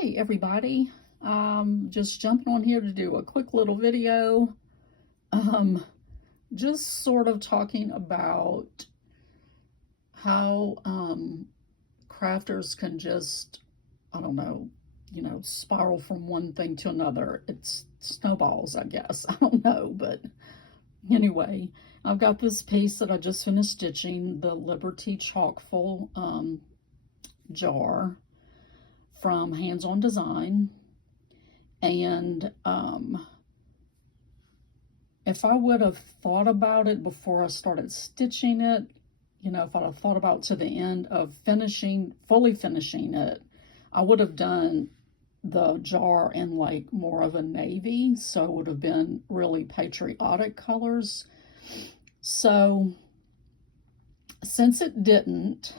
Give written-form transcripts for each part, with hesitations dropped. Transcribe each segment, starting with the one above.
Hey everybody, just jumping on here to do a quick little video. Um, just sort of talking about how crafters can just, I don't know, spiral from one thing to another. It's snowballs, I guess. I don't know, but anyway, I've got this piece that I just finished stitching, the Liberty Chalkful jar from Hands On Design. And if I would have thought about it before I started stitching it, if I'd have thought about to the end of fully finishing it, I would have done the jar in like more of a navy, so it would have been really patriotic colors. So since I didn't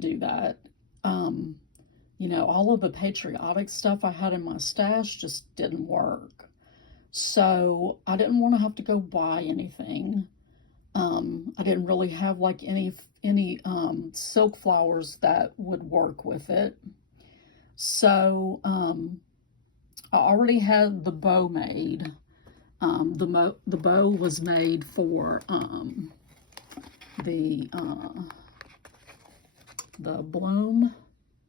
do that, all of the patriotic stuff I had in my stash just didn't work. So I didn't want to have to go buy anything. I didn't really have like any silk flowers that would work with it. So I already had the bow made. The bow was made for the Bloom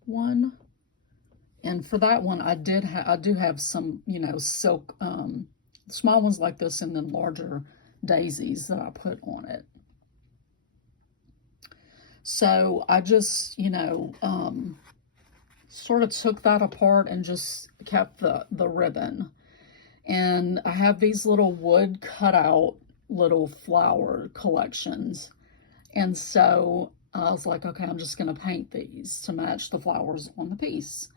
one, and for that one I do have some silk small ones like this, and then larger daisies that I put on it. So I just sort of took that apart and just kept the ribbon, and I have these little wood cutout little flower collections, and so I was like, okay, I'm just going to paint these to match the flowers on the piece.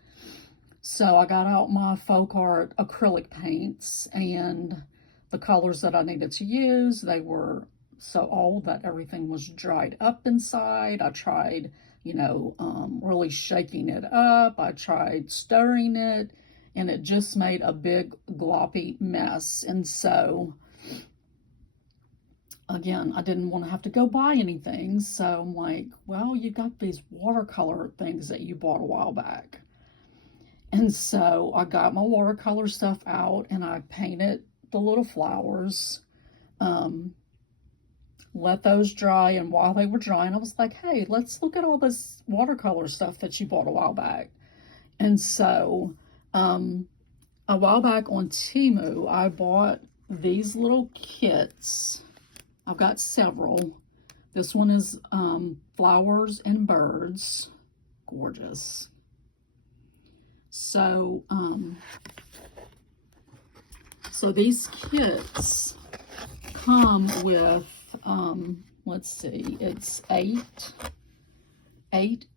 So I got out my folk art acrylic paints, and the colors that I needed to use, they were so old that everything was dried up inside. I tried, really shaking it up. I tried stirring it, and it just made a big gloppy mess. And so again, I didn't want to have to go buy anything. So I'm like, well, you got these watercolor things that you bought a while back. And so I got my watercolor stuff out and I painted the little flowers, let those dry. And while they were drying, I was like, hey, let's look at all this watercolor stuff that you bought a while back. And so a while back on Temu, I bought these little kits. I've got several. This one is flowers and birds. Gorgeous. So, so these kits come with, let's see, it's eight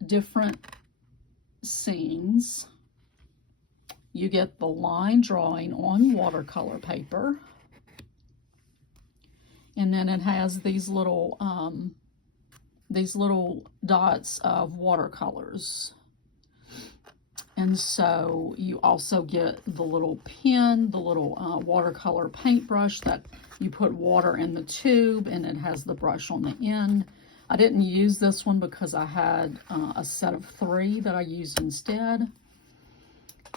different scenes. You get the line drawing on watercolor paper. And then it has these little dots of watercolors. And so you also get the little pen, the little watercolor paintbrush that you put water in the tube, and it has the brush on the end. I didn't use this one because I had a set of 3 that I used instead.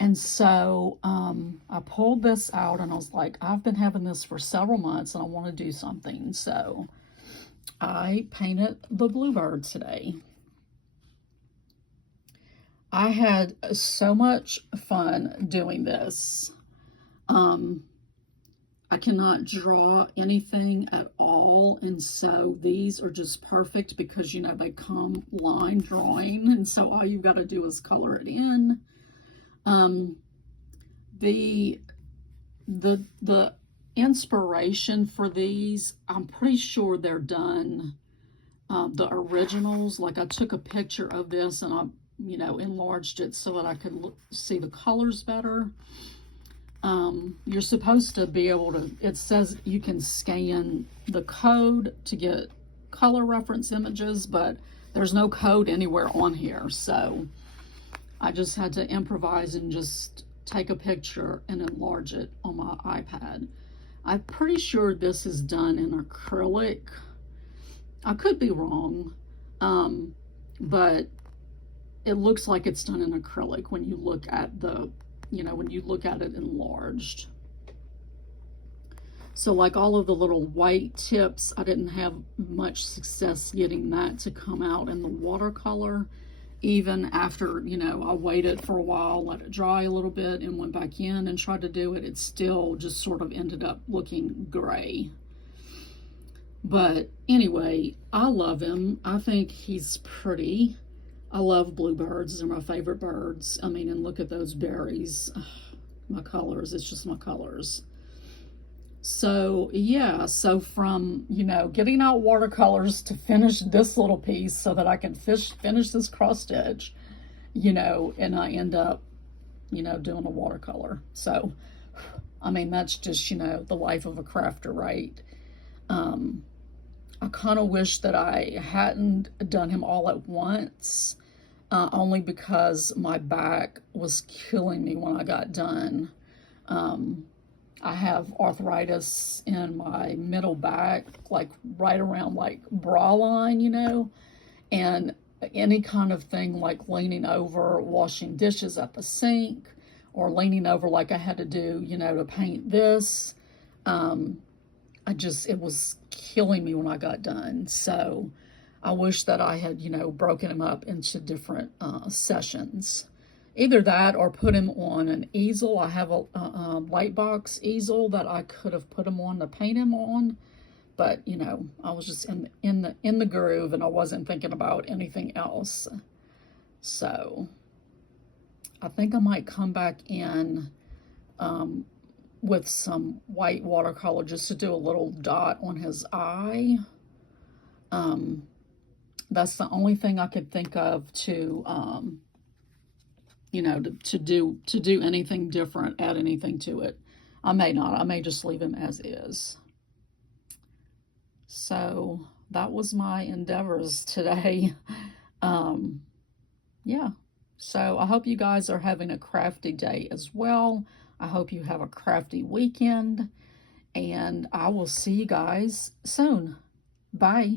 And so I pulled this out and I was like, I've been having this for several months and I want to do something. So I painted the bluebird today. I had so much fun doing this. I cannot draw anything at all, and so these are just perfect because they come line drawing, and so all you've got to do is color it in. The inspiration for these, I'm pretty sure they're done, the originals. Like I took a picture of this and I enlarged it so that I could see the colors better. You're supposed to be able to, it says you can scan the code to get color reference images, but there's no code anywhere on here. So I just had to improvise and just take a picture and enlarge it on my iPad. I'm pretty sure this is done in acrylic. I could be wrong, but it looks like it's done in acrylic when you look at the, when you look at it enlarged. So like all of the little white tips, I didn't have much success getting that to come out in the watercolor. Even after, I waited for a while, let it dry a little bit, and went back in and tried to do it, it still just sort of ended up looking gray. But anyway, I love him. I think he's pretty. I love bluebirds. They're my favorite birds. I mean, and look at those berries. Ugh, my colors, it's just my colors. So yeah, so from, getting out watercolors to finish this little piece so that I can finish this cross stitch, and I end up, doing a watercolor. So, I mean, that's just, the life of a crafter, right? I kind of wish that I hadn't done him all at once, only because my back was killing me when I got done. I have arthritis in my middle back, like right around like bra line, and any kind of thing like leaning over, washing dishes at the sink, or leaning over like I had to do, to paint this. It was killing me when I got done. So I wish that I had, broken him up into different sessions. Either that or put him on an easel. I have a light box easel that I could have put him on to paint him on. But, I was just in the groove and I wasn't thinking about anything else. So I think I might come back in with some white watercolor just to do a little dot on his eye. That's the only thing I could think of to, to do anything different, add anything to it. I may not. I may just leave him as is. So that was my endeavors today. Yeah. So I hope you guys are having a crafty day as well. I hope you have a crafty weekend, and I will see you guys soon. Bye.